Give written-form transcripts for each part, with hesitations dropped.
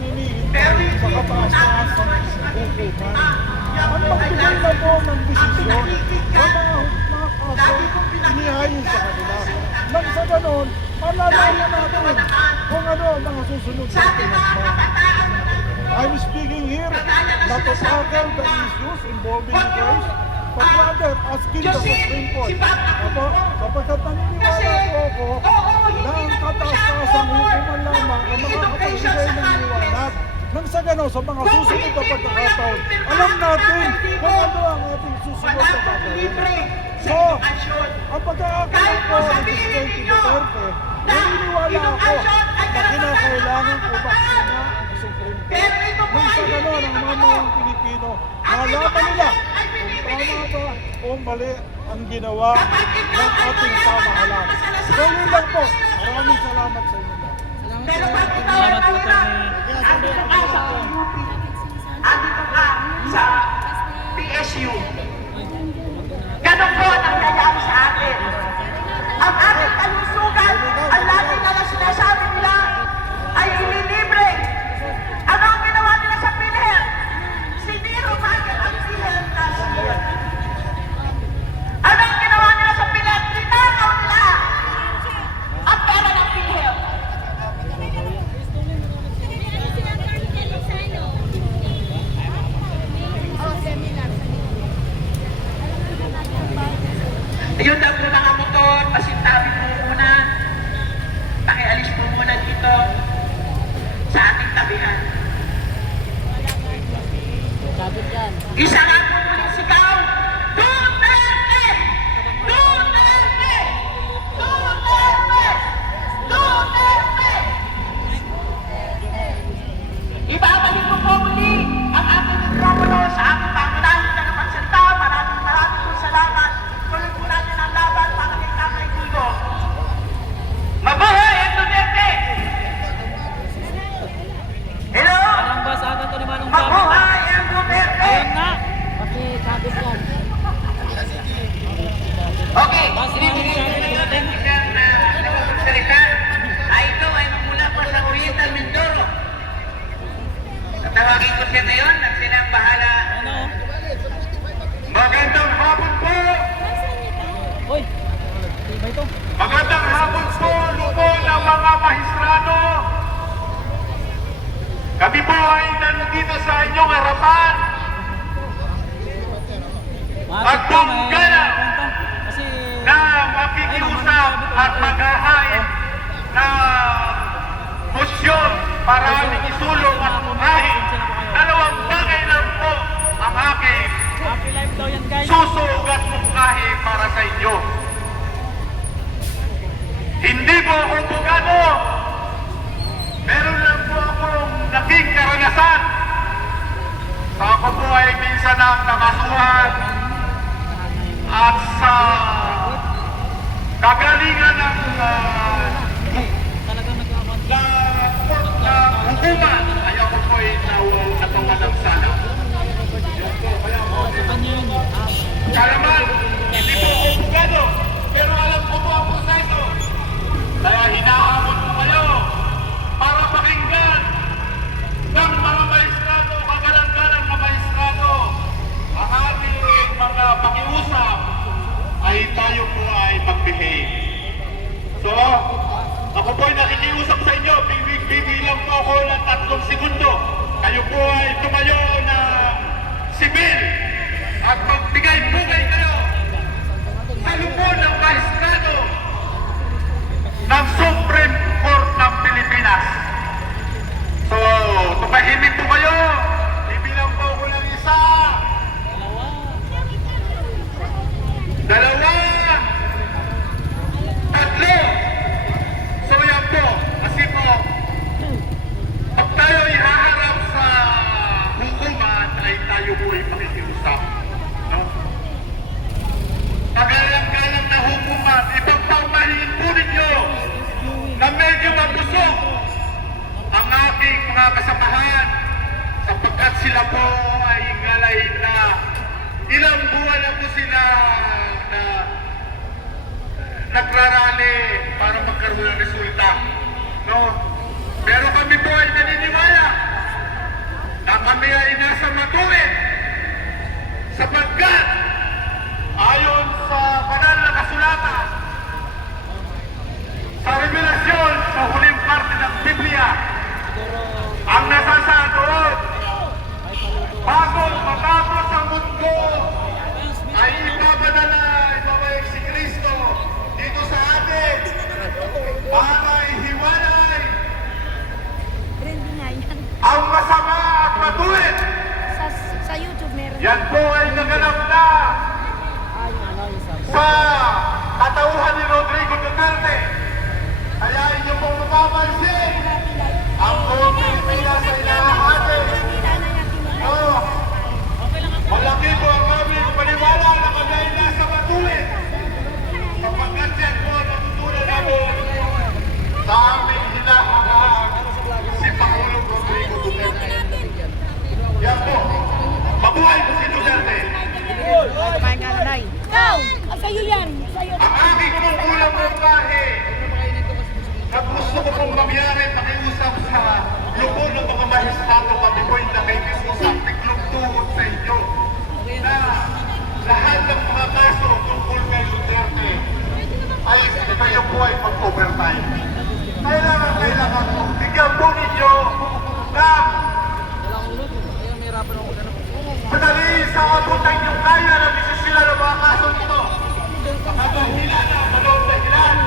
hinihintay sa kataas-taas ng hukuman. Ang magbigay na po ng desisyon sa mga kaso inihayin sa kanila. Nang sa ganon, malalaman natin kung ano ang mga susunod na tinakbo. I'm speaking here not to tackle the issues involving the case, but rather asking the Supreme Court. Kapagkat naniniwala po ako na ang kataas-taasang hukuman lamang ang makakapagbigay ng liwanag. Nang sa gano'n, sa mga susunod na pagkakataon, alam natin kung ano ang ating susunod na gagawin. So, ang pagkakataon po ng Presidente Duterte, naniniwala ako na kinakailangan ko baksina ang Supreme Court. Nang sa gano'n, ang mamayang Pilipino, malaman nila kung tama ba o mali ang ginawa ng ating pamahalaan. Gawin lang po. Maraming salamat sa inyo. Salamat po, Andito ka sa UP, andito ka sa PSU. Ganun po ang nangyayari sa atin. Ang ating kalusugan, ang lagi na sinasabi nila ay ililibre. Ano ang ginawa nila sa PhilHealth? Siniro natin ang PhilHealth last year. Ano ang ginawa nila sa PhilHealth? Tinakaw nila ang pera ng PhilHealth. Ayun daw po mga motor, pasintabi po muna. Pakialis po muna dito sa ating tabihan. Isa nga po muna sigaw, Duterte! Duterte! Duterte! Duterte! Ibabalik ko po muli ang ating mikropono sa ating pangunahing tagapagsalita. Maraming po salamat. Tuloy po natin ang laban para kay Tatay Digo. Mabuhay ang Duterte! Hello? Parang basa agad to ni Manong Mabuhay ang Duterte! Ayun na! Okay, Basta sinibigay ko Manong na Chavez, yun ang isang nakapagsalita. Ito ay magmula po sa Oriental Mindoro. Tatawagin ko siya ngayon at sila ang bahala. Ano? Magandang hapon po! Uy! Iba ito. Magandang hapon po, lupo ng mga mahistrado! Kami po ay nandito sa inyong harapan Matik ka, may Gana! kwento. Kasi... na makikiusap at maghahain na motion para aming isulong at unahin. Dalawang bagay lang po ang aking Happy life daw yan, guys. susugat mungkahi para sa inyo. Hindi po ako bugado. Meron lang po akong naging karanasan. Sa ako po ay minsan ang nakasuhan at sa kagalingan ng Talagang nag-aabang. na hukuman ay ako po ay natawan ng sana. Sa kanya yun eh. Kalaman, hindi po ako bugado, pero alam ko po ang proseso. Kaya hinahamon ko kayo para pakinggan ng mga maestrado, kagalangan ng maestrado. Ang ating mga pakiusap ay tayo po ay mag-behave. So, ako po ay nakikiusap sa inyo, bibilang po ako ng 3 segundo. Kayo po ay tumayo na sibil at magbigay-bugay kayo sa lupon ng maestrado ng Supreme Court ng Pilipinas. So, tumahimik po kayo. Ibilang po ako ng 1, 2, 3. So, yan po. Kasi po, pag tayo ihaharap sa hukuman, ay tayo po ay makikiusap. No? Pagalang-galang na hukuman, ipagpaumahin po ninyo na medyo mabusog ang aking mga kasamahan sapagkat sila po ay ngalay na ilang buwan na po sila na nagrarali para magkaroon ng resulta. No? Pero kami po ay naniniwala Yan po ay naganap na sa katauhan ni Rodrigo Duterte. Kaya inyo pong mapapansin, ang buong Pilipinas ay nahahati. Oh, malaki po ang aming paniwala na kami ay nasa matulid. Sapagkat yan po natutunan namin sa aming hinahangaan si Pangulong Rodrigo Duterte. Yan po. Mabuhay po si Duterte. Ikaw! Sa'yo yan! Sa'yo! Ang aking kukulang mensahe na gusto ko pong mangyari pakiusap sa lupon ng mga mahistrato, kami po'y nakikiusap, tiklong tuhod sa inyo na lahat ng mga kaso tungkol kay Duterte ay kayo po ay pag-overtime. Kailangan po, bigyan po ninyo ng madali sa abutan yung kaya na bisisila ng mga kaso nito. Madahilan na, manood dahilan.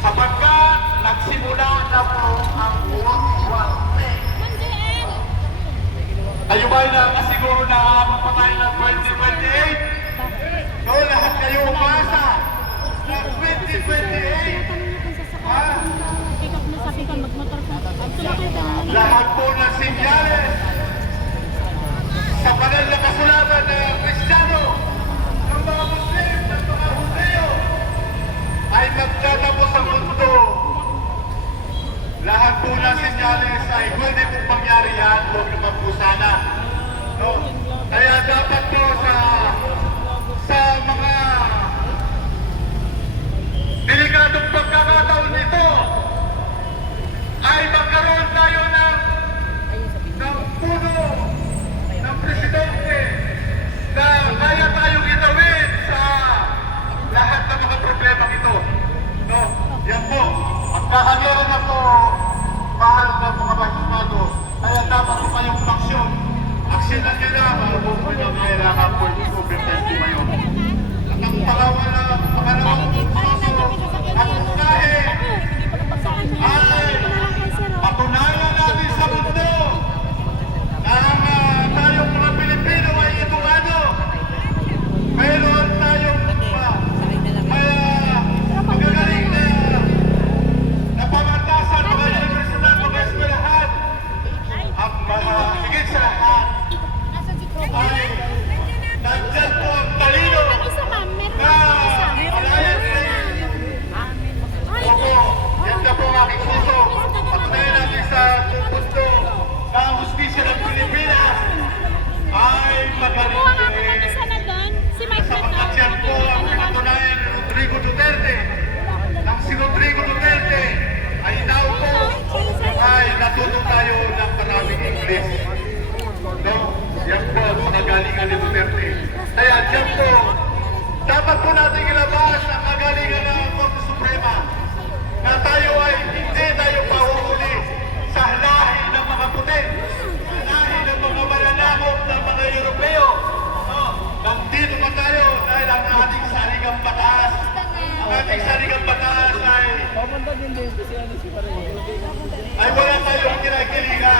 Sapagkat nagsimula na po ang buwang tayo ba'y nakasiguro na aabot pa tayo ng 2028? No, lahat kayo umasa na 2028. Ha? Lahat po ng sinyales sa banal na kasulatan na Kristiyano, ng mga Muslim, ng mga Hudeo, ay magtatapos ang mundo. Lahat po ng sinyales ay pwede pong pangyari yan, huwag naman po sana. No? Kaya dapat po sa mga delikadong pagkakataon nito ay magkaroon tayo ng puno ng presidente na kaya tayong itawid sa lahat ng mga problema ito. No? Yan po. Magkakagera na po, mahal na mga bahismado. Kaya dapat po kayong umaksyon. Aksyonan nyo na, mga buong pinag-kailangan po yung overtime po ngayon. At ang pangalawang suso at unahe ay patunayan natin sa mundo na tayong mga Pilipino ay edukado. Meron tayong magagaling na pamantasan, mga universidad, mga eskwelahan. At higit sa lahat ay nandyan po ang talino na alliance opo, yan na po ang aking suso. Patunayan natin sa mundo na ang hustisya ng Pilipinas ay magaling din. Sapagkat yan po ang pinatunayan ni Rodrigo Duterte. Nang si Rodrigo Duterte ay naupo, ay natuto tayo ng maraming Ingles. No? Yan po ang kagalingan ni Duterte. Kaya yan po, dapat po natin ilabas ang kagalingan ng Korte Suprema na tayo ay hindi tayo pahuhuli sa lahi ng mga puti, sa lahi ng mga mananakop ng mga Europeo. No? Nandito pa tayo dahil ang ating saligang batas, ay wala tayong kinakilingan.